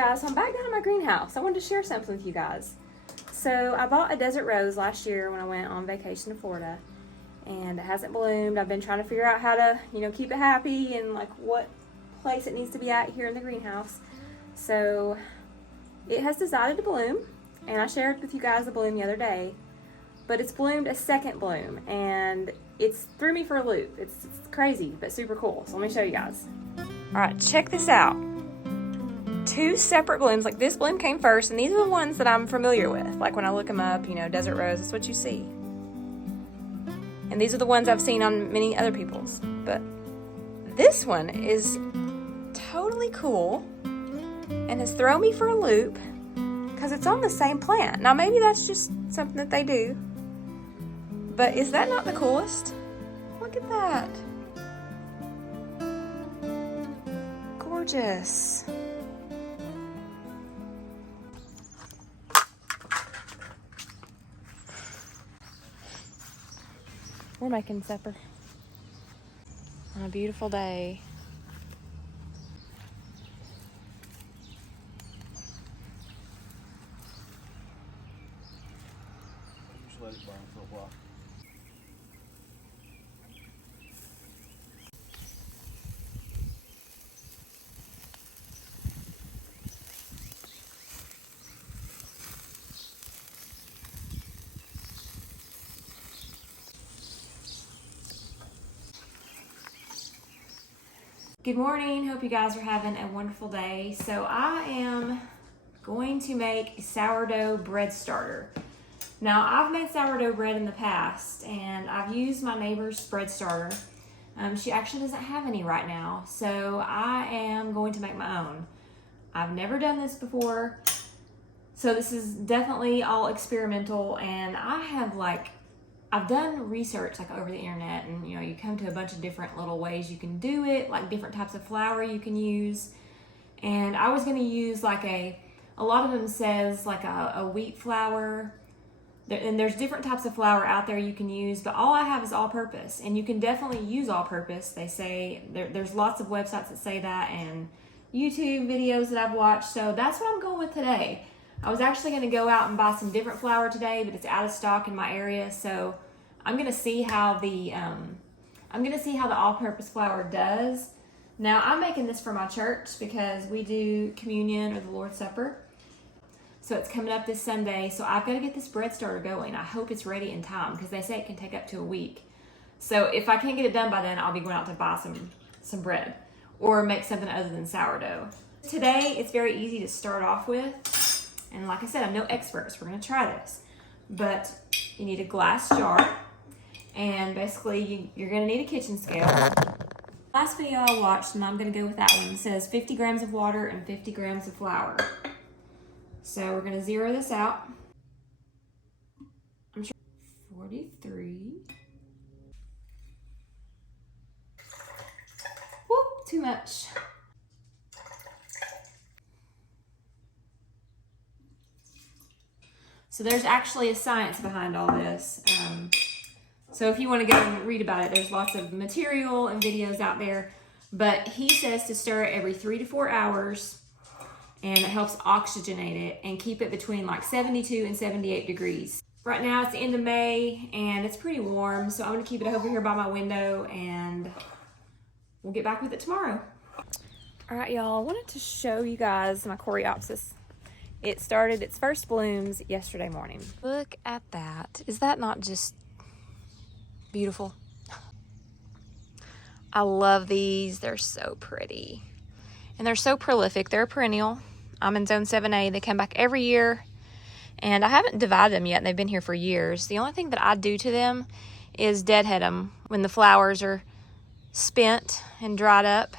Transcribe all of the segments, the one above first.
guys, so I'm back down in my greenhouse. I wanted to share something with you guys. So I bought a desert rose last year when I went on vacation to Florida, and it hasn't bloomed. I've been trying to figure out how to, keep it happy and like what place it needs to be at here in the greenhouse. So it has decided to bloom, and I shared with you guys the bloom the other day, but it's bloomed a second bloom, and it's threw me for a loop. It's crazy, but super cool. So let me show you guys. All right, check this out. Two separate blooms. Like this bloom came first, and these are the ones that I'm familiar with. Like when I look them up, desert rose, that's what you see. And these are the ones I've seen on many other people's. But this one is totally cool and has thrown me for a loop because it's on the same plant. Now maybe that's just something that they do, but is that not the coolest? Look at that. Gorgeous. We're making supper on a beautiful day. Just let it burn for a while. Good morning, hope you guys are having a wonderful day. So I am going to make a sourdough bread starter. Now I've made sourdough bread in the past, and I've used my neighbor's bread starter. She actually doesn't have any right now, so I am going to make my own. I've never done this before, so this is definitely all experimental, and I've done research over the internet, and you come to a bunch of different little ways you can do it, like different types of flour you can use. And I was going to use a lot of them says a wheat flour, and there's different types of flour out there you can use, but all I have is all purpose, and you can definitely use all purpose. They say there's lots of websites that say that, and YouTube videos that I've watched, so that's what I'm going with today. I was actually going to go out and buy some different flour today, but it's out of stock in my area, so I'm going to see how the all-purpose flour does. Now, I'm making this for my church because we do communion or the Lord's Supper. So it's coming up this Sunday, so I've got to get this bread starter going. I hope it's ready in time because they say it can take up to a week. So if I can't get it done by then, I'll be going out to buy some bread or make something other than sourdough. Today, it's very easy to start off with. And like I said, I'm no expert, so we're going to try this. But you need a glass jar, and basically you're going to need a kitchen scale. Last video I watched, and I'm going to go with that one, says 50 grams of water and 50 grams of flour. So we're going to zero this out. I'm sure 43. Whoop, too much. So there's actually a science behind all this. So if you want to go and read about it, there's lots of material and videos out there. But he says to stir it every 3 to 4 hours, and it helps oxygenate it and keep it between 72 and 78 degrees. Right now it's the end of May, and it's pretty warm, so I'm going to keep it over here by my window, and we'll get back with it tomorrow. All right, y'all, I wanted to show you guys my coreopsis. It started its first blooms yesterday morning. Look at that. Is that not just beautiful? I love these. They're so pretty. And they're so prolific. They're a perennial. I'm in zone 7A. They come back every year. And I haven't divided them yet, and they've been here for years. The only thing that I do to them is deadhead them when the flowers are spent and dried up.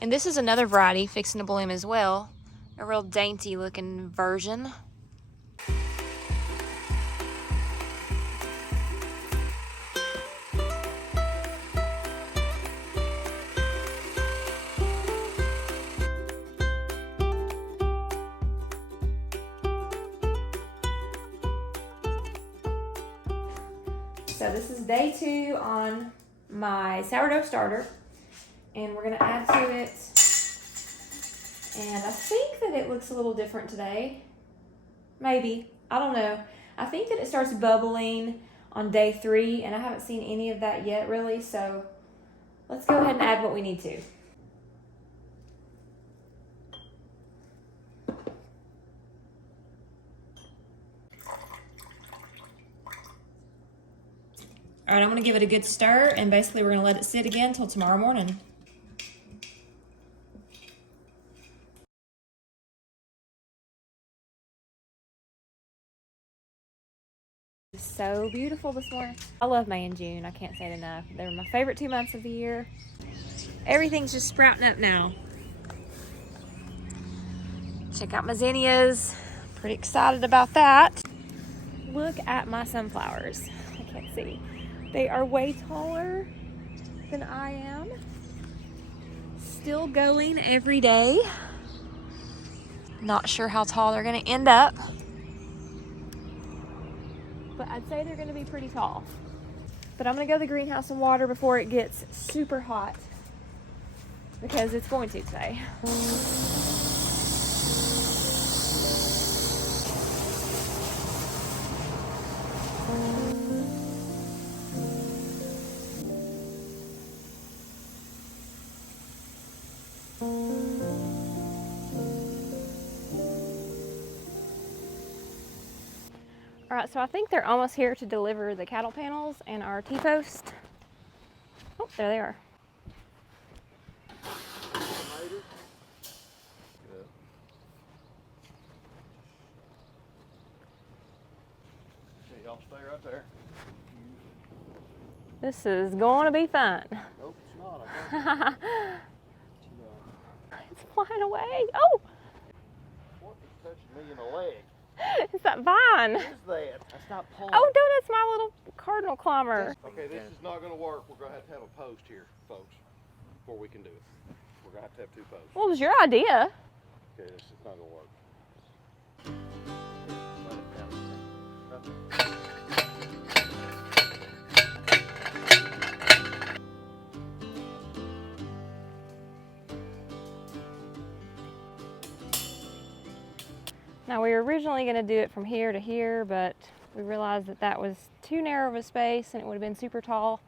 And this is another variety fixing to bloom as well. A real dainty looking version. So this is day 2 on my sourdough starter, and we're gonna add to it And I think that it looks a little different today. Maybe. I don't know. I think that it starts bubbling on day 3, and I haven't seen any of that yet, really. So let's go ahead and add what we need to. All right, I'm gonna give it a good stir, and basically we're gonna let it sit again until tomorrow morning. It's so beautiful this morning. I love May and June. I can't say it enough. They're my favorite 2 months of the year. Everything's just sprouting up now. Check out my zinnias. Pretty excited about that. Look at my sunflowers. I can't see. They are way taller than I am. Still going every day. Not sure how tall they're gonna end up, but I'd say they're gonna be pretty tall. But I'm gonna go to the greenhouse and water before it gets super hot, because it's going to today. All right, so I think they're almost here to deliver the cattle panels and our T-post. Oh, there they are. Okay, y'all stay right there. This is going to be fun. Nope, it's not. It's flying away. Oh! What is touching me in the leg? It's that vine. What is that? That's not pulling. Oh, no, that's my little cardinal climber. Okay, this is not going to work. We're going to have a post here, folks, before we can do it. We're going to have 2 posts. Well, it was your idea. Okay, this is not going to work. Let it down. Now, we were originally going to do it from here to here, but we realized that that was too narrow of a space and it would have been super tall.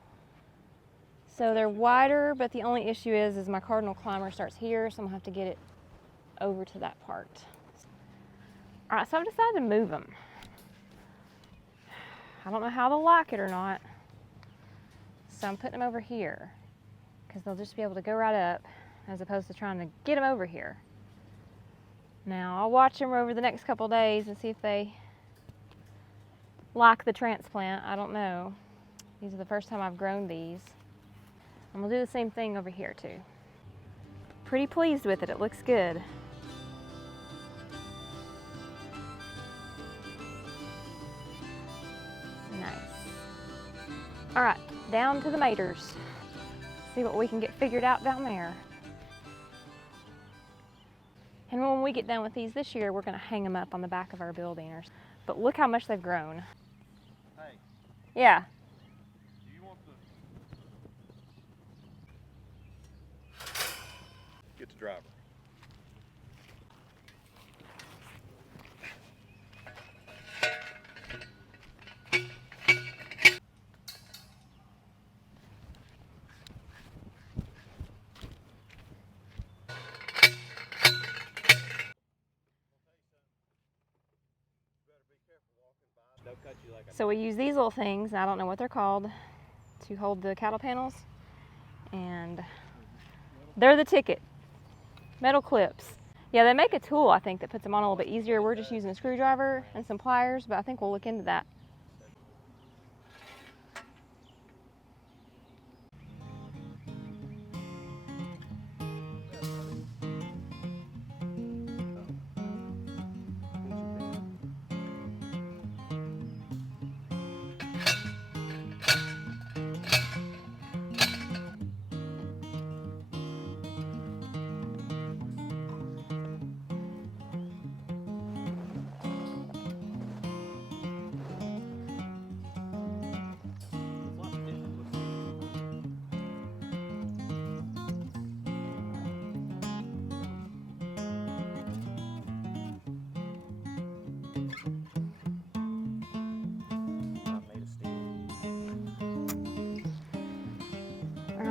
So they're wider, but the only issue is my cardinal climber starts here, so I'm going to have to get it over to that part. All right, so I've decided to move them. I don't know how they'll like it or not, so I'm putting them over here because they'll just be able to go right up as opposed to trying to get them over here. Now, I'll watch them over the next couple days and see if they like the transplant. I don't know. These are the first time I've grown these. I'm gonna do the same thing over here too. Pretty pleased with it. It looks good. Nice. All right, down to the maters. See what we can get figured out down there. And when we get done with these this year, we're going to hang them up on the back of our building. But look how much they've grown. Hey. Yeah. Do you want the... Get the driver. So we use these little things, I don't know what they're called, to hold the cattle panels. And they're the ticket. Metal clips. Yeah, they make a tool, I think, that puts them on a little bit easier. We're just using a screwdriver and some pliers, but I think we'll look into that.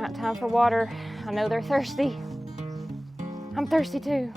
right, time for water. I know they're thirsty. I'm thirsty too.